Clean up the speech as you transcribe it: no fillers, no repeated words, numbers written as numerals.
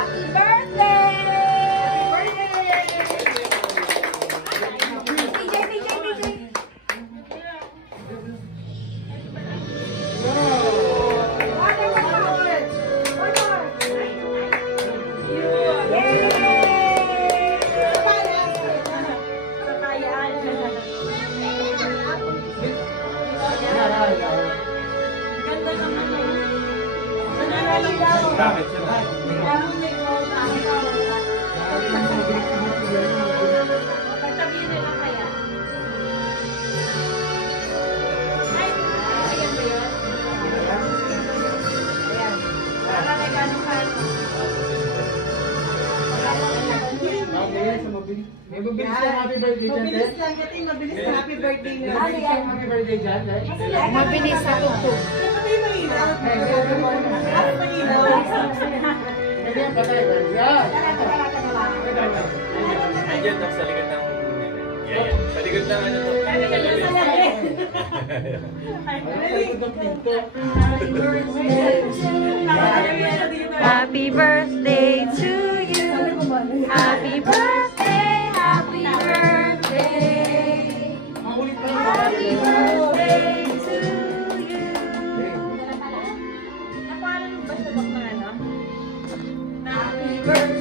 Happy birthday! Bakit siya? Pagsabihin nila kaya. Ay, ayan ba yun? Ayan. Para may gano'n-gano'n. May mabilis lang happy birthday dyan, Mabilis lang, kasi mabilis na happy birthday na. Ano yan? Happy birthday dyan, Mabilis sa tuktok. Kapatay malinaw. Malinaw. Hindi yan, patay. Yan. Ayan, sa likod ng... Yan. Sa likod ng ano to. Happy birthday to you. Happy birthday, happy birthday. Happy birthday to you. Napalan mo ba sa bak na ano? Happy birthday.